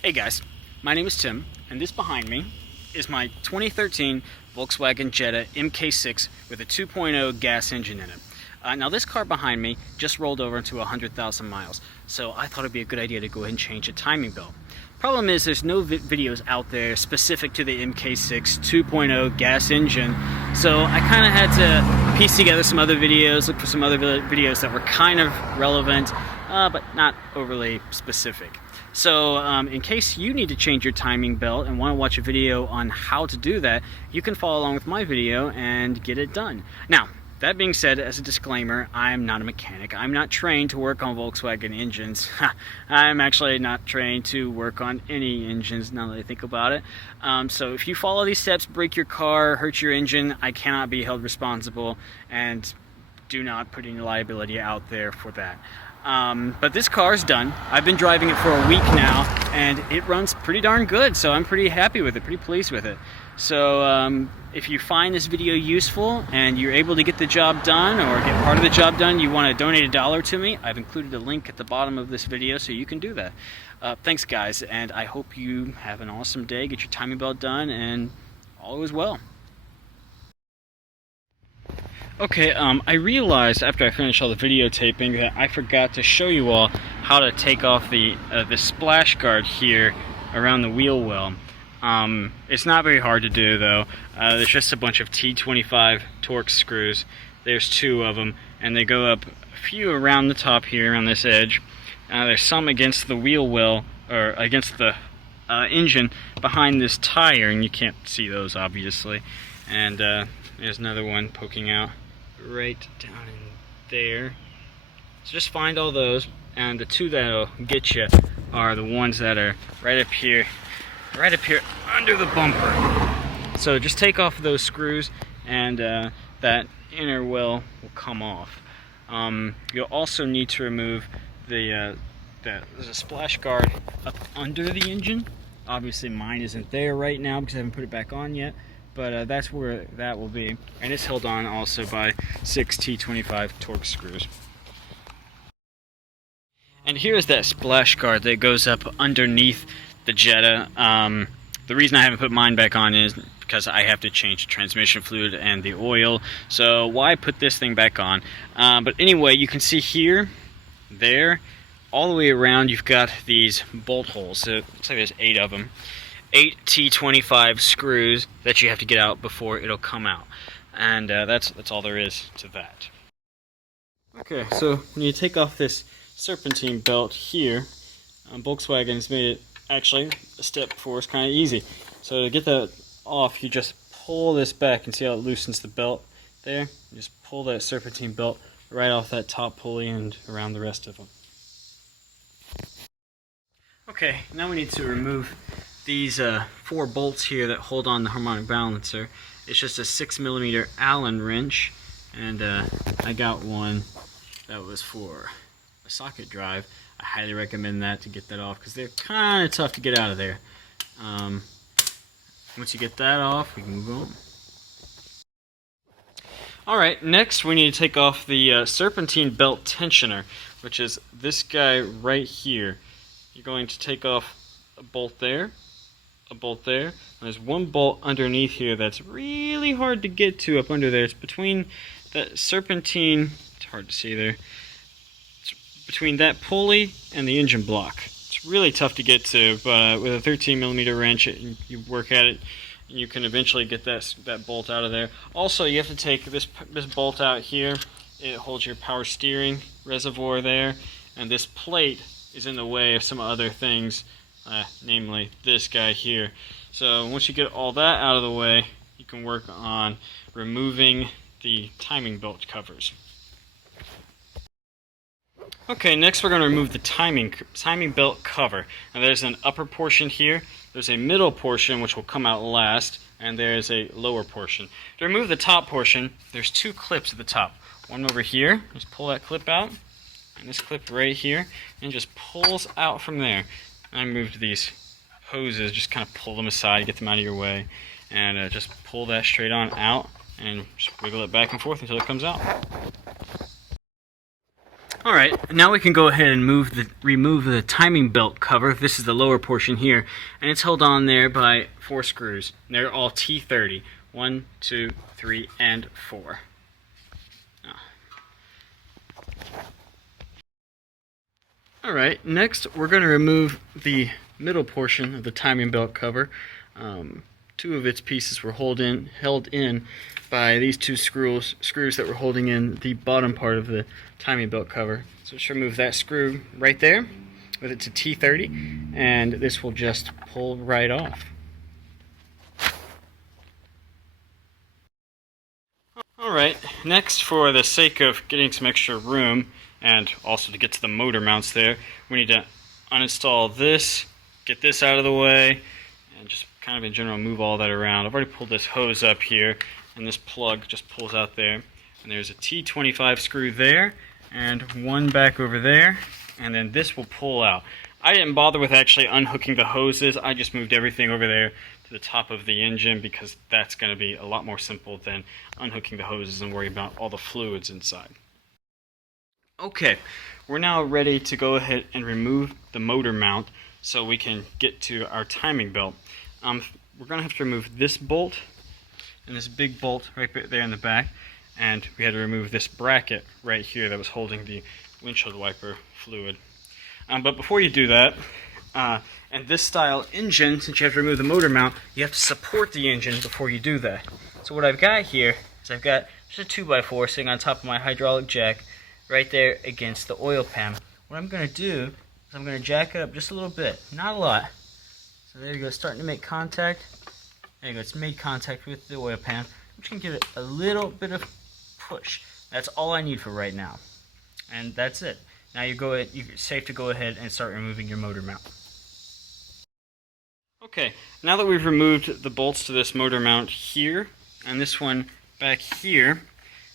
Hey guys, my name is Tim, and this behind me is my 2013 Volkswagen Jetta mk6 with a 2.0 gas engine in it. Now this car behind me just rolled over into 100,000 miles, so I thought it'd be a good idea to go ahead and change the timing belt. Problem is there's no videos out there specific to the mk6 2.0 gas engine, so I kind of had to piece together some other videos, look for some other videos that were kind of relevant, but not overly specific. So in case you need to change your timing belt and want to watch a video on how to do that, you can follow along with my video and get it done. Now, that being said, as a disclaimer, I'm not a mechanic. I'm not trained to work on Volkswagen engines. I'm actually not trained to work on any engines, now that I think about it. So if you follow these steps, break your car, hurt your engine, I cannot be held responsible, and do not put any liability out there for that. But this car is done. I've been driving it for a week now, and it runs pretty darn good, so I'm pretty happy with it, pretty pleased with it. So if you find this video useful and you're able to get the job done or get part of the job done, you want to donate $1 to me, I've included a link at the bottom of this video so you can do that. Thanks guys, and I hope you have an awesome day, get your timing belt done, and all is well. Okay, I realized after I finished all the videotaping that I forgot to show you all how to take off the splash guard here around the wheel well. It's not very hard to do though. There's just a bunch of T25 Torx screws. There's 2 of them, and they go up a few around the top here, around this edge. There's some against the wheel well, or against the engine behind this tire, and you can't see those obviously. And there's another one poking out right down in there. So just find all those, and the 2 that'll get you are the ones that are right up here under the bumper. So just take off those screws, and that inner well will come off. You'll also need to remove there's a splash guard up under the engine. Obviously mine isn't there right now because I haven't put it back on yet, but that's where that will be, and it's held on also by 6 T25 Torx screws. And here's that splash guard that goes up underneath the Jetta. The reason I haven't put mine back on is because I have to change the transmission fluid and the oil, so why put this thing back on? But anyway, you can see here, there, all the way around you've got these bolt holes. So it looks like there's 8 of them. 8 T25 screws that you have to get out before it'll come out, and that's all there is to that. Okay, so when you take off this serpentine belt here, Volkswagen's made it actually a step before. It's kind of easy. So to get that off, you just pull this back, and see how it loosens the belt there. You just pull that serpentine belt right off that top pulley and around the rest of them. Okay, now we need to remove these 4 bolts here that hold on the harmonic balancer. It's just a 6mm Allen wrench, and I got one that was for a socket drive. I highly recommend that to get that off because they're kind of tough to get out of there. Once you get that off, we can move on. Alright, next we need to take off the serpentine belt tensioner, which is this guy right here. You're going to take off a bolt there, a bolt there. And there's 1 bolt underneath here that's really hard to get to up under there. It's between that serpentine, it's hard to see there, it's between that pulley and the engine block. It's really tough to get to, but with a 13mm wrench, you work at it, and you can eventually get that bolt out of there. Also, you have to take this bolt out here. It holds your power steering reservoir there, and this plate is in the way of some other things, namely this guy here. So once you get all that out of the way, you can work on removing the timing belt covers. Okay, next we're going to remove the timing belt cover. Now there's an upper portion here, there's a middle portion which will come out last, and there's a lower portion. To remove the top portion, there's 2 clips at the top. One over here, just pull that clip out, and this clip right here, and just pulls out from there. I moved these hoses, just kind of pull them aside, get them out of your way, and just pull that straight on out, and just wiggle it back and forth until it comes out. Alright, now we can go ahead and remove the timing belt cover. This is the lower portion here, and it's held on there by 4 screws. They're all T30. 1, 2, 3, and 4. Alright, next we're going to remove the middle portion of the timing belt cover. 2 of its pieces were held in by these 2 screws that were holding in the bottom part of the timing belt cover. So just remove that screw right there with it to T30, and this will just pull right off. Alright, next, for the sake of getting some extra room and also to get to the motor mounts there, we need to uninstall this, get this out of the way, and just kind of in general move all that around. I've already pulled this hose up here, and this plug just pulls out there. And there's a T25 screw there, and one back over there, and then this will pull out. I didn't bother with actually unhooking the hoses. I just moved everything over there to the top of the engine because that's going to be a lot more simple than unhooking the hoses and worry about all the fluids inside. Okay, we're now ready to go ahead and remove the motor mount so we can get to our timing belt. We're going to have to remove this bolt and this big bolt right there in the back, and we had to remove this bracket right here that was holding the windshield wiper fluid. But before you do that, and this style engine, since you have to remove the motor mount, you have to support the engine before you do that. So what I've got here is I've got just a 2x4 sitting on top of my hydraulic jack right there against the oil pan. What I'm going to do is I'm going to jack it up just a little bit, not a lot. So there you go, starting to make contact. There you go, it's made contact with the oil pan. I'm just going to give it a little bit of push. That's all I need for right now. And that's it. Now you're safe to go ahead and start removing your motor mount. Okay, now that we've removed the bolts to this motor mount here, and this one back here,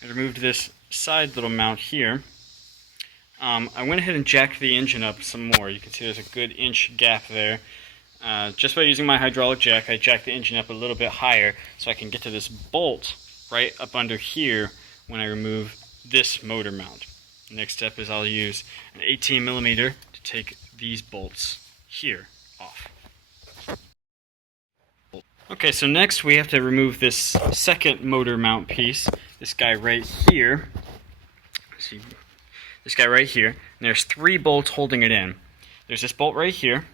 and removed this side little mount here, I went ahead and jacked the engine up some more. You can see there's a good inch gap there. Just by using my hydraulic jack, I jacked the engine up a little bit higher so I can get to this bolt right up under here when I remove this motor mount. The next step is I'll use an 18mm to take these bolts here off. Okay, so next we have to remove this second motor mount piece, this guy right here. See, this guy right here. And there's 3 bolts holding it in. There's this bolt right here,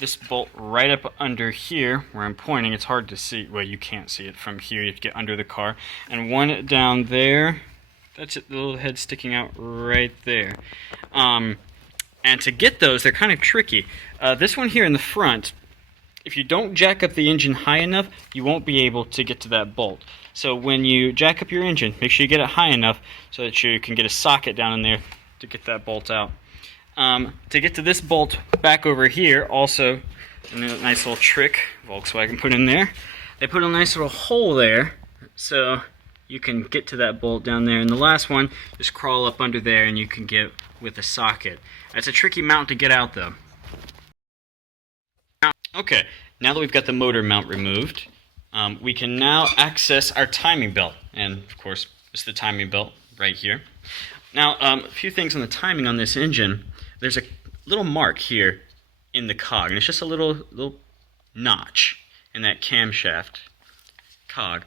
this bolt right up under here where I'm pointing. It's hard to see. Well, you can't see it from here. You have to get under the car. And one down there. That's it, the little head sticking out right there. And to get those, they're kind of tricky. This one here in the front, if you don't jack up the engine high enough, you won't be able to get to that bolt. So when you jack up your engine, make sure you get it high enough so that you can get a socket down in there to get that bolt out. To get to this bolt back over here, also a nice little trick Volkswagen put in there. They put a nice little hole there so you can get to that bolt down there. And the last one, just crawl up under there and you can get with a socket. That's a tricky mount to get out though. Okay, now that we've got the motor mount removed, we can now access our timing belt. And of course, it's the timing belt right here. Now, a few things on the timing on this engine. There's a little mark here in the cog, and it's just a little notch in that camshaft cog.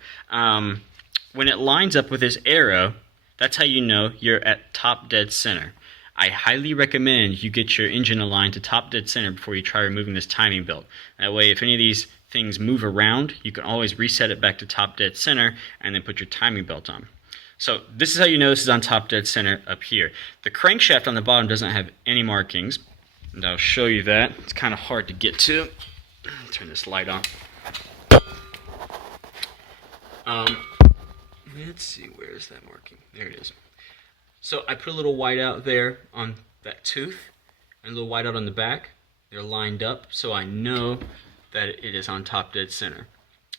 When it lines up with this arrow, that's how you know you're at top dead center. I highly recommend you get your engine aligned to top dead center before you try removing this timing belt. That way, if any of these things move around, you can always reset it back to top dead center and then put your timing belt on. So this is how you know this is on top dead center up here. The crankshaft on the bottom doesn't have any markings, and I'll show you that. It's kind of hard to get to. Turn this light on. Let's see, where is that marking? There it is. So I put a little whiteout there on that tooth and a little whiteout on the back. They're lined up so I know that it is on top dead center.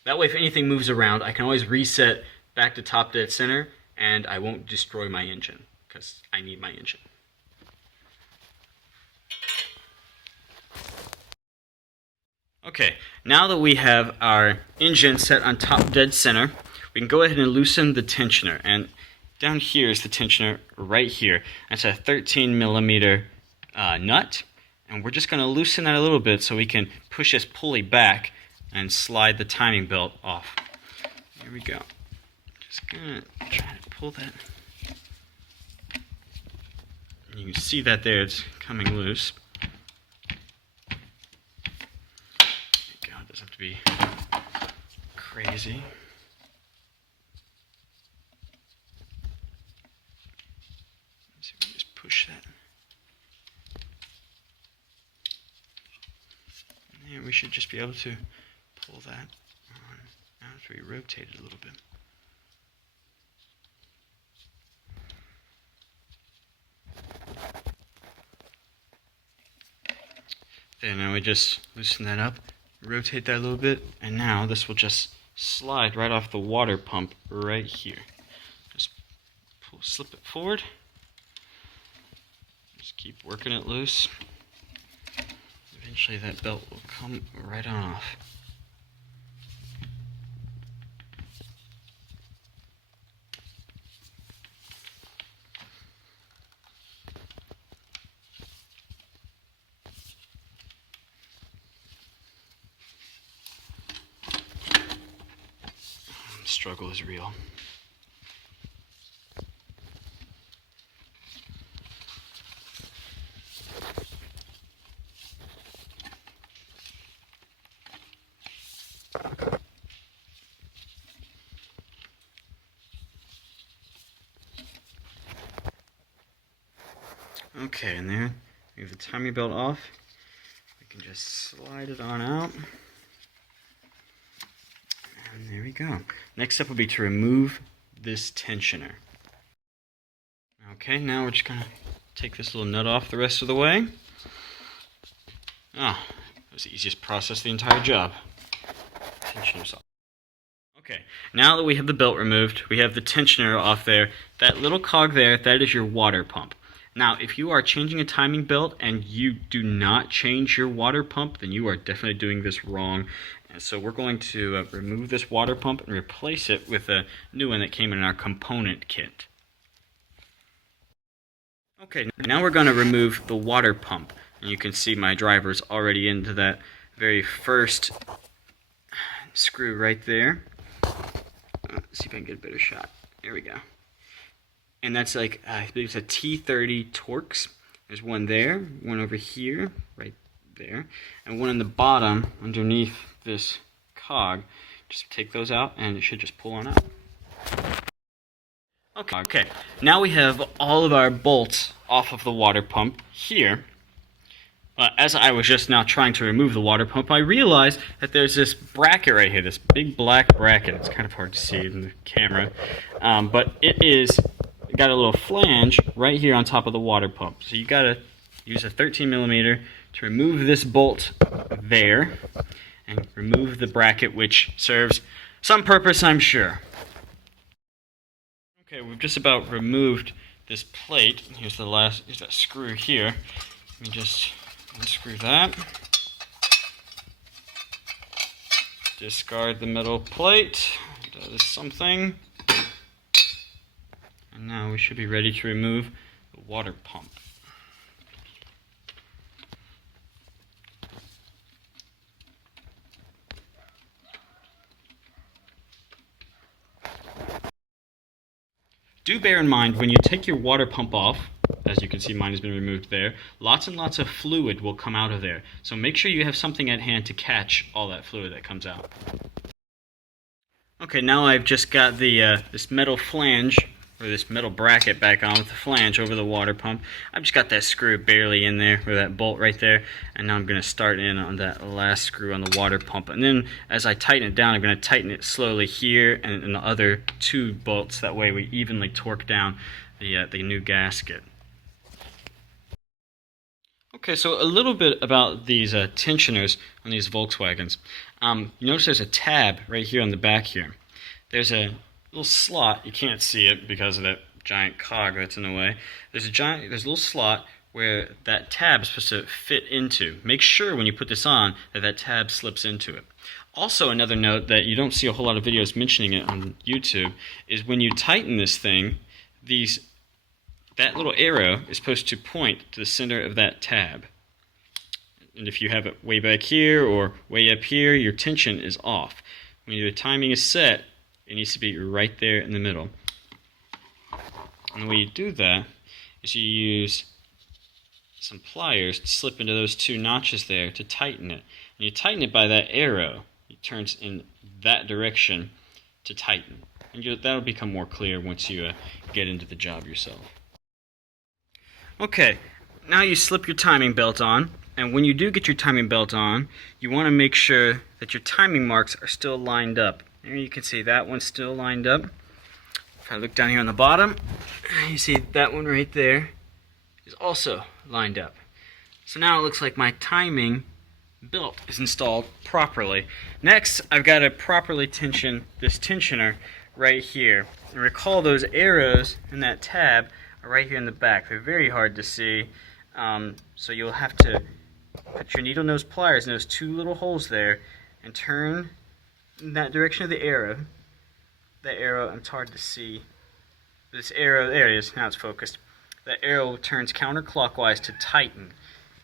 That way if anything moves around, I can always reset back to top dead center and I won't destroy my engine because I need my engine. Okay, now that we have our engine set on top dead center, we can go ahead and loosen the tensioner. And down here is the tensioner right here. That's a 13 millimeter nut, and we're just going to loosen that a little bit so we can push this pulley back and slide the timing belt off. Here we go. Just going to try to pull that. You can see that there, it's coming loose. There you go, it doesn't have to be crazy. So we just push that. And there we should just be able to pull that on. Now after we rotate it a little bit. There, now we just loosen that up, rotate that a little bit, and now this will just slide right off the water pump right here. Just slip it forward. Just keep working it loose. Eventually that belt will come right on off. Struggle is real. Okay, and there we have the timing belt off. We can just slide it on out. And there we go. Next step will be to remove this tensioner. Okay, now we're just going to take this little nut off the rest of the way. Ah, that was the easiest process of the entire job. Tensioner's off. Okay, now that we have the belt removed, we have the tensioner off there. That little cog there, that is your water pump. Now, if you are changing a timing belt and you do not change your water pump, then you are definitely doing this wrong. And so we're going to remove this water pump and replace it with a new one that came in our component kit. Okay, now we're going to remove the water pump. And you can see my driver's already into that very first screw right there. Let's see if I can get a better shot. There we go. And that's like, I believe it's a T30 Torx. There's one there, one over here, right there, and one in the bottom underneath this cog. Just take those out and it should just pull on out. Okay, now we have all of our bolts off of the water pump here. As I was just now trying to remove the water pump, I realized that there's this bracket right here, this big black bracket. It's kind of hard to see in the camera, but it is got a little flange right here on top of the water pump. So you got to use a 13 millimeter to remove this bolt there and remove the bracket, which serves some purpose, I'm sure. Okay, we've just about removed this plate. Here's that screw here. Let me just unscrew that. Discard the metal plate. That is something. And now we should be ready to remove the water pump. Do bear in mind when you take your water pump off, as you can see mine has been removed there, lots and lots of fluid will come out of there. So make sure you have something at hand to catch all that fluid that comes out. Okay, now I've just got the this metal flange, or this metal bracket back on with the flange over the water pump. I've just got that screw barely in there, or that bolt right there, and now I'm going to start in on that last screw on the water pump. And then as I tighten it down, I'm going to tighten it slowly here and in the other two bolts. That way we evenly torque down the new gasket. Okay, so a little bit about these tensioners on these Volkswagens. You notice there's a tab right here on the back here. There's a little slot. You can't see it because of that giant cog that's in the way. There's a little slot where that tab is supposed to fit into. Make sure when you put this on that tab slips into it. Also, another note that you don't see a whole lot of videos mentioning it on YouTube is when you tighten this thing, that little arrow is supposed to point to the center of that tab. And if you have it way back here or way up here, your tension is off. When your timing is set, it needs to be right there in the middle. And the way you do that is you use some pliers to slip into those two notches there to tighten it. And you tighten it by that arrow. It turns in that direction to tighten. And that'll become more clear once you get into the job yourself. Okay, now you slip your timing belt on. And when you do get your timing belt on, you want to make sure that your timing marks are still lined up. There you can see that one's still lined up. If I look down here on the bottom, you see that one right there is also lined up. So now it looks like my timing belt is installed properly. Next, I've got to properly tension this tensioner right here. And recall those arrows in that tab are right here in the back. They're very hard to see, so you'll have to put your needle nose pliers in those two little holes there and turn in that direction of the arrow. That arrow, it's hard to see. This arrow, there it is, now it's focused. That arrow turns counterclockwise to tighten.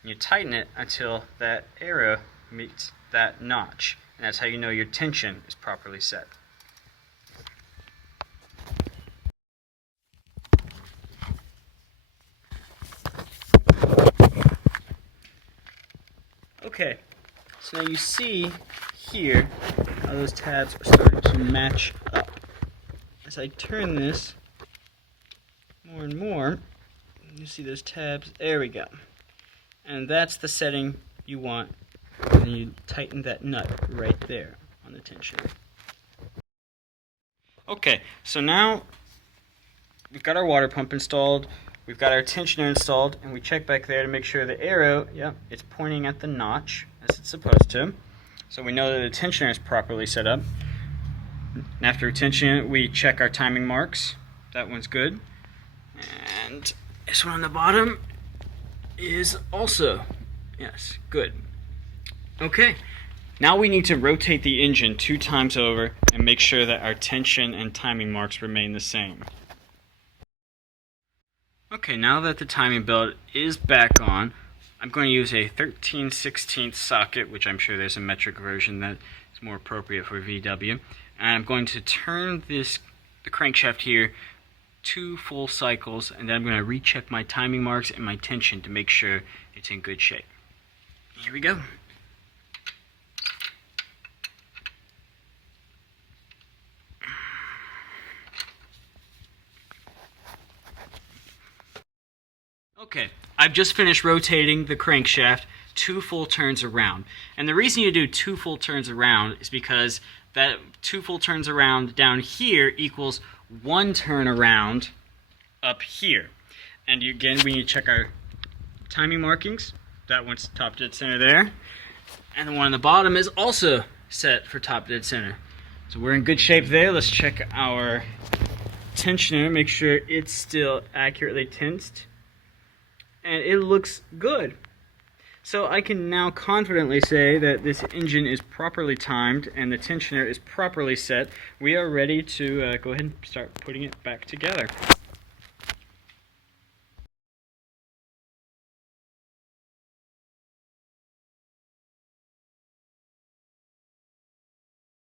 And you tighten it until that arrow meets that notch. And that's how you know your tension is properly set. Okay, so now you see here how those tabs are starting to match up. As I turn this more and more, you see those tabs, there we go. And that's the setting you want, and you tighten that nut right there on the tensioner. Okay, so now we've got our water pump installed, we've got our tensioner installed, and we check back there to make sure the arrow, it's pointing at the notch as it's supposed to. So we know that the tensioner is properly set up. And after tensioning it, we check our timing marks. That one's good. And this one on the bottom is also, yes, good. Okay, now we need to rotate the engine 2 times over and make sure that our tension and timing marks remain the same. Okay, now that the timing belt is back on, I'm going to use a 13/16 socket, which I'm sure there's a metric version that is more appropriate for VW. And I'm going to turn the crankshaft here 2 full cycles, and then I'm going to recheck my timing marks and my tension to make sure it's in good shape. Here we go. Okay, I've just finished rotating the crankshaft 2 full turns around. And the reason you do 2 full turns around is because that 2 full turns around down here equals 1 turn around up here. And again, we need to check our timing markings. That one's top dead center there. And the one on the bottom is also set for top dead center. So we're in good shape there. Let's check our tensioner, make sure it's still accurately tensed. And it looks good. So I can now confidently say that this engine is properly timed and the tensioner is properly set. We are ready to go ahead and start putting it back together.